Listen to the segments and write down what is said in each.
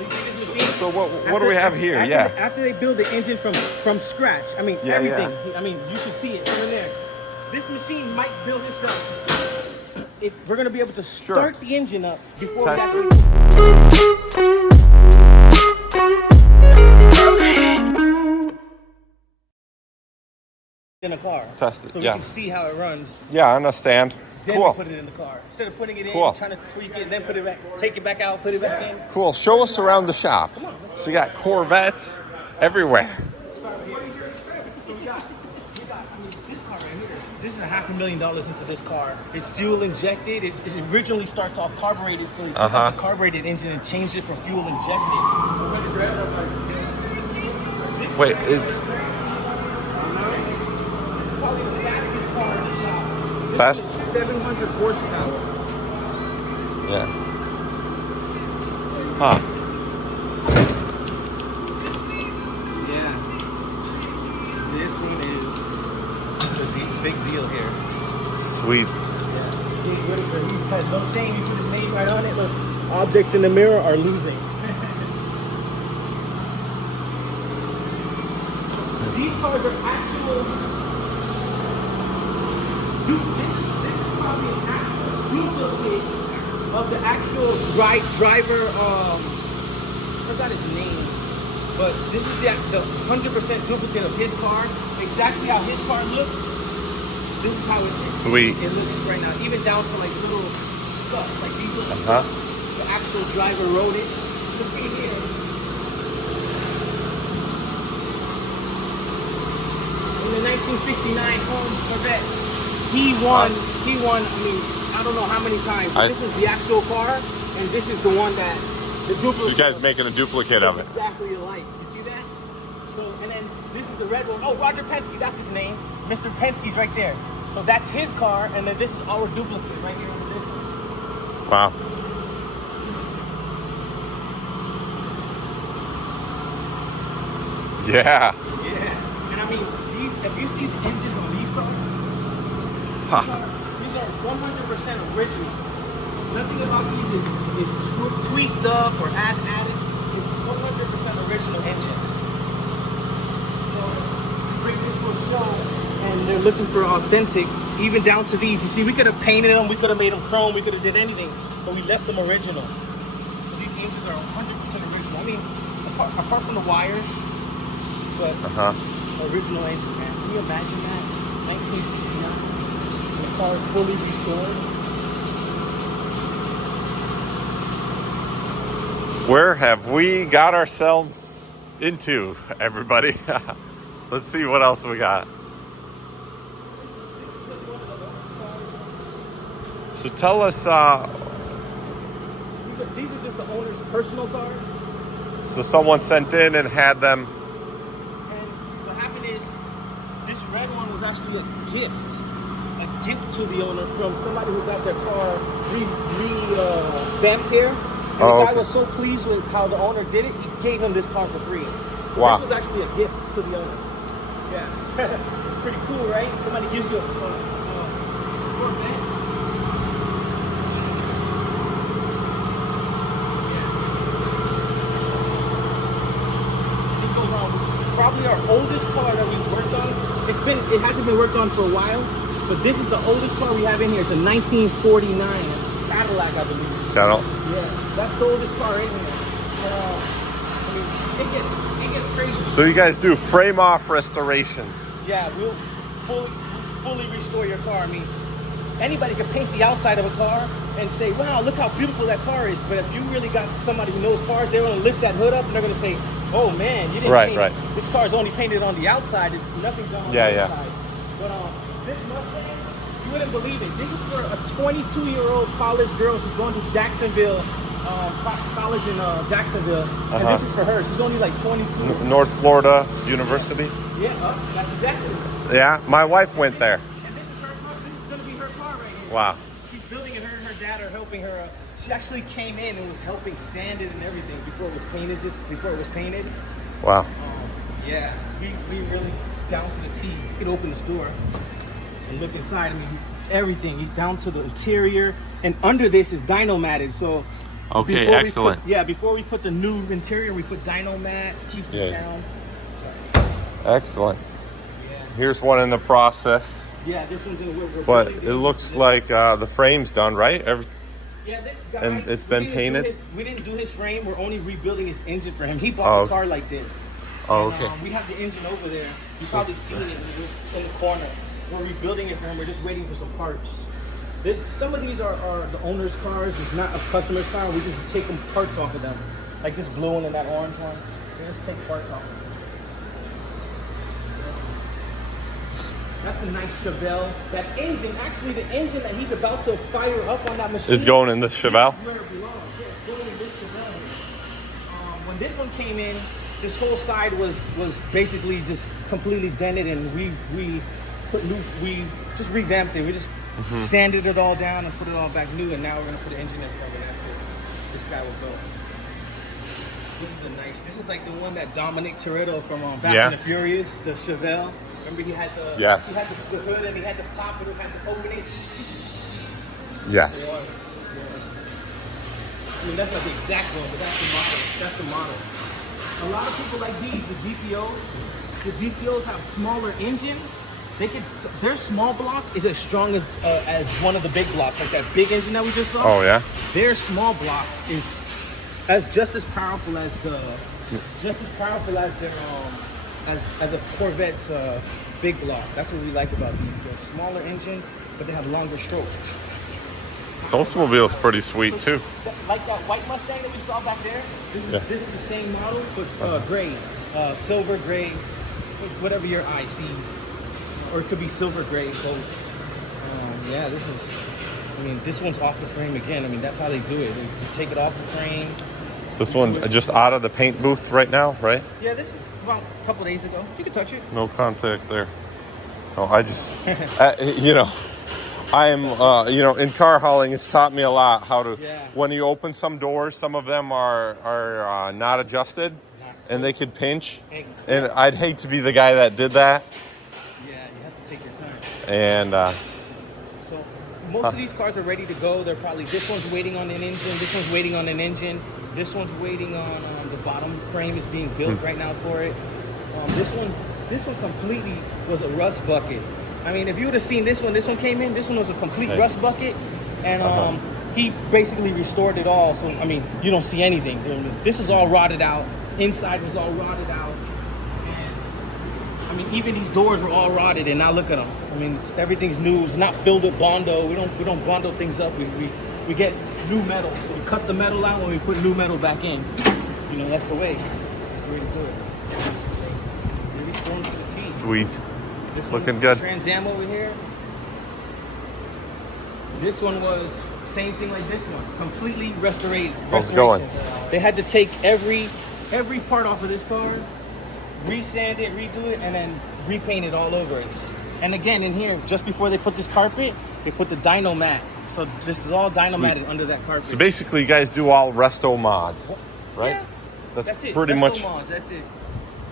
So you see this machine? So what do we have here? After they build the engine from scratch, I mean, everything. Yeah. I mean, you can see it here and there. This machine might build itself. If we're going to be able to start the engine up before we actually... in a car. Test it, so we can see how it runs. Yeah, I understand. Then Cool. we put it in the car. Instead of putting it in, trying to tweak it, then put it back, take it back out, put it back in. Cool. Show us around the shop. Come on. So you got Corvettes everywhere. This car right here, this is $500,000 into this car. It's fuel injected. It originally starts off carbureted, so they took out the carbureted engine and changed it for fuel injected. Wait, it's Probably the fastest car in the shop. fast. 700 horsepower. Yeah. Huh. Yeah. This one is the big deal here. Sweet. Yeah. He has no shame. He put his name right on it. Look, objects in the mirror are losing. These cars are actual. This is probably an actual duplicate of the actual driver. I forgot his name, but this is the 100% duplicate of his car. Exactly how his car looks. This is how it looks right now. Even down to like little stuff, like these little stuff. The actual driver wrote it. Look at here. In the 1969 Home Corvette, he won, I mean, I don't know how many times. This is the actual car, and this is the one that, the duplicate. So you guys making a duplicate of it. Exactly alike. You see that? So, and then this is the red one. Oh, Roger Penske, that's his name. Mr. Penske's right there. So that's his car, and then this is our duplicate right here with this one. Wow. Yeah. Yeah. And I mean, if you see the engines on these cars, these are 100% original. Nothing about these is tweaked up or added. It's 100% original engines. So we bring this to a show, and they're looking for authentic, even down to these. You see, we could have painted them, we could have made them chrome, we could have did anything, but we left them original. So these engines are 100% original. I mean, apart from the wires, but original engine, man. Can you imagine that? 1969. The car is fully restored. Where have we got ourselves into, everybody? Let's see what else we got. So tell us, These are just the owner's personal cars. so someone sent in and had them. And what happened is, this red one was actually a gift to the owner from somebody who got their car revamped here. And the guy was so pleased with how the owner did it, he gave him this car for free. So this was actually a gift to the owner. Yeah. It's pretty cool, right? Somebody gives you a Corvette. It goes on. Probably our oldest car that we worked on. It hasn't been worked on for a while, but this is the oldest car we have in here. It's a 1949 Cadillac, I believe. Cadillac. Yeah, that's the oldest car in here. I mean, it gets crazy. So you guys do frame off restorations. Yeah, we'll fully restore your car. I mean, anybody can paint the outside of a car and say, wow, look how beautiful that car is. But if you really got somebody who knows cars, they're going to lift that hood up and they're going to say, oh man, you didn't paint it. This car is only painted on the outside. There's nothing done on the outside. But this Mustang, you wouldn't believe it. This is for a 22-year-old college girl. She's going to Jacksonville, college in Jacksonville. And this is for her. She's only like 22. North Florida University? Yeah, that's exactly it. Yeah, my wife went there. And this is her car. This is going to be her car right here. Wow. She's building it. Her and her dad are helping her. She actually came in and was helping sand it and everything before it was painted. Wow. Yeah, we really down to the T. You could open this door and look inside. I mean, everything down to the interior. And under this is dyno matted. So Okay, Before excellent. before we put the new interior, we put Dynomat, keeps the sound. Excellent. Yeah. Here's one in the process. Yeah, this one's in we're But building it this. looks like the frame's done, right? Yeah, this guy. And it's been painted? We didn't do his frame. We're only rebuilding his engine for him. He bought the car like this. Oh, And, okay. we have the engine over there. You've probably seen it in the corner. We're rebuilding it for him. We're just waiting for some parts. Some of these are the owner's cars. It's not a customer's car. We just take them parts off of them. Like this blue one and that orange one. We just take parts off of them. That's a nice Chevelle. That engine, actually the engine that he's about to fire up on that machine Is going in the Chevelle? where it belongs. Yeah, it's going in this Chevelle here. When this one came in, this whole side was basically just completely dented, and we just revamped it. We just sanded it all down and put it all back new, and now we're gonna put an engine in for it, and that's it. This guy will go. This is like the one that Dominic Toretto from Fast and the Furious, the Chevelle. Remember he had the he had the hood and he had the top and it had the opening. Yes. Yeah. I mean that's not the exact one, but that's the model. That's the model. A lot of people like these, the GTOs. The GTOs have smaller engines. Their small block is as strong as one of the big blocks, like that big engine that we just saw. Oh yeah. Their small block is just as powerful as their as a Corvette's big block. That's what we like about these. A smaller engine, but they have longer strokes. This Oldsmobile's pretty sweet too. Like that white Mustang that we saw back there. This is the same model, but gray, silver gray, whatever your eye sees, or it could be silver gray. Both. Yeah, this one's off the frame again. I mean, that's how they do it. They take it off the frame. This one just out of the paint booth right now, right? Yeah, this is about a couple days ago. You can touch it. No contact there. Oh, I just, I am, in car hauling, it's taught me a lot how to, when you open some doors, some of them are not adjusted and they could pinch. And I'd hate to be the guy that did that. Yeah, you have to take your time. And, so most of these cars are ready to go. They're probably, this one's waiting on an engine. This one's waiting on an engine. This one's waiting on the bottom frame is being built right now for it. This one completely was a rust bucket. I mean, if you would have seen this one came in. This one was a complete rust bucket, and he basically restored it all. So I mean, you don't see anything. This is all rotted out. Inside was all rotted out. And I mean, even these doors were all rotted. And now look at them. I mean, everything's new. It's not filled with Bondo. We don't Bondo things up. We get new metal. So we cut the metal out when we put new metal back in. You know, that's the way. That's the way to do it. Really going to the T. sweet. This Looking good. Trans Am over here. This one was same thing like this one. Completely restoration. How's it going? They had to take every part off of this car, resand it, redo it, and then repaint it all over it. And again, in here, just before they put this carpet, they put the Dynomat. So this is all Dynomated under that carpet. So basically, you guys do all resto mods, right? Yeah. That's it. Pretty Resto much. mods, that's it.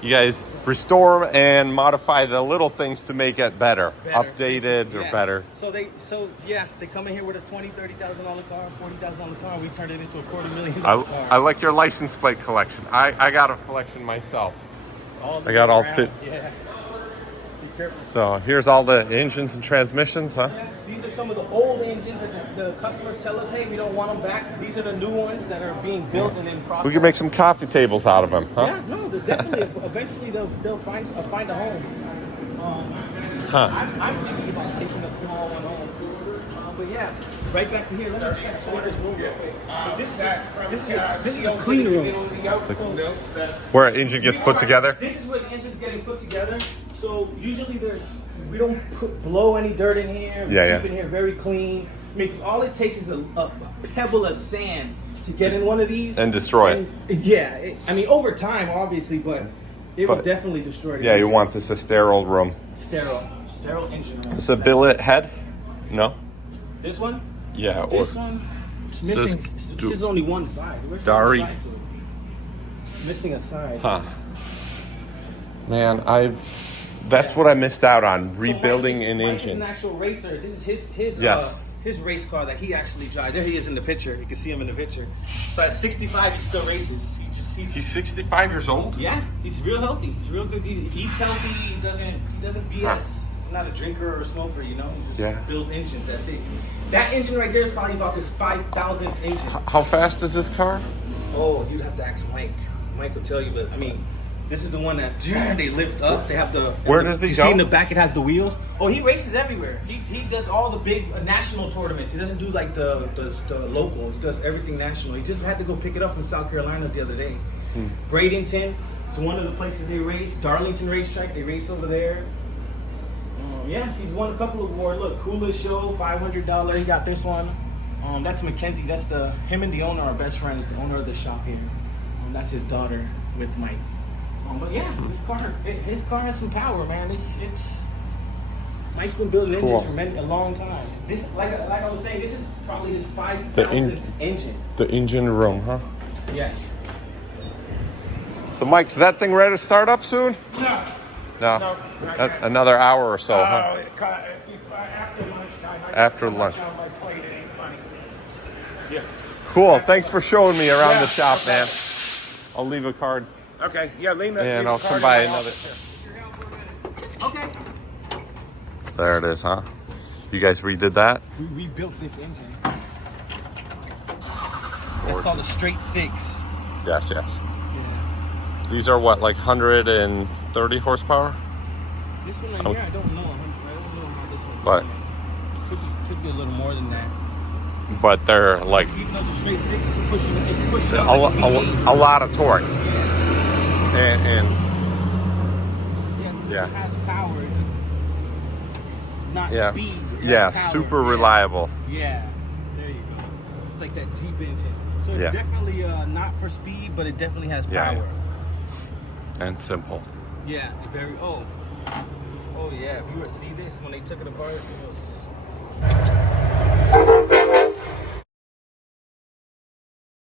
You guys restore and modify the little things to make it better, updated or better. So they come in here with a $20,000, $30,000 car, $40,000 car. We turn it into a $250,000 car. I like your license plate collection. I got a collection myself. I got all fit. Yeah. Be careful. So here's all the engines and transmissions, huh? Yeah, these are some of the old engines that the customers tell us, hey, we don't want them back. These are the new ones that are being built and in process. We can make some coffee tables out of them, huh? Yeah, no, definitely. Eventually, they'll find a home. I'm thinking about taking a small one home. But yeah, right back to here. Let me check this room real quick. This is a clean room. Where an engine gets put together? This is where the engine's getting put together. So usually we don't blow any dirt in here. We keep in here very clean. All it takes is a pebble of sand to get in one of these and destroy it. Yeah, I mean over time, obviously, but it will definitely destroy it. Yeah, you want this a sterile room. Sterile engine room. It's a billet head? No. This one? Yeah. This one. It's missing. This is only one side. Where's the other side to it? Missing a side. Huh. Man, that's what I missed out on, rebuilding an engine. Mike is an actual racer. This is his Yes. his race car that he actually drives. There he is in the picture. You can see him in the picture. So at 65, he still races. He's 65 years old. Yeah, he's real healthy. He's real good. He eats healthy. He doesn't BS. Huh. He's not a drinker or a smoker. You know. He just Yeah. builds engines. That's it. That engine right there is probably about this 5,000 engine. How fast is this car? Oh, you'd have to ask Mike. Mike will tell you, but I mean, this is the one that they lift up. They have the. Where does he you go? see in the back, it has the wheels. Oh, he races everywhere. He does all the big national tournaments. He doesn't do like the locals. He does everything national. He just had to go pick it up from South Carolina the other day. Bradenton. It's one of the places they race. Darlington Racetrack. They race over there. Yeah, he's won a couple of awards. Look, coolest show, $500. He got this one. That's Mackenzie. That's him and the owner are best friends. The owner of the shop here. That's his daughter with Mike. But yeah, his car has some power, man. It's Mike's been building engines for a long time. This, like I was saying, this is probably his 5,000th engine. The engine room, huh? Yeah. So, Mike, is that thing ready to start up soon? No. No. No, not yet. Another hour or so, huh? After lunchtime. After lunch. On my plate, it ain't funny. Yeah. Cool. Thanks for showing me around Yeah, the shop, okay. man. I'll leave a card. Okay, yeah, leave it. And leave I'll the come card by in the another. office Okay. There it is, huh? You guys redid that? We rebuilt this engine. It's called a straight 6. Yes, yes. Yeah. These are what, like 130 horsepower? This one right here, I don't know. I don't know how this one. But Could be a little more than that. but they're like Even though the straight 6 is pushing a, out like a V8. a lot of torque. And Yes, it has power. It's not yeah, speed. It has yeah, power. super Yeah. reliable. Yeah, there you go. It's like that Jeep engine. So it's Yeah. definitely not for speed, but it definitely has Yeah, power. And simple. Yeah, very. Oh yeah. If you were to see this when they took it apart, it was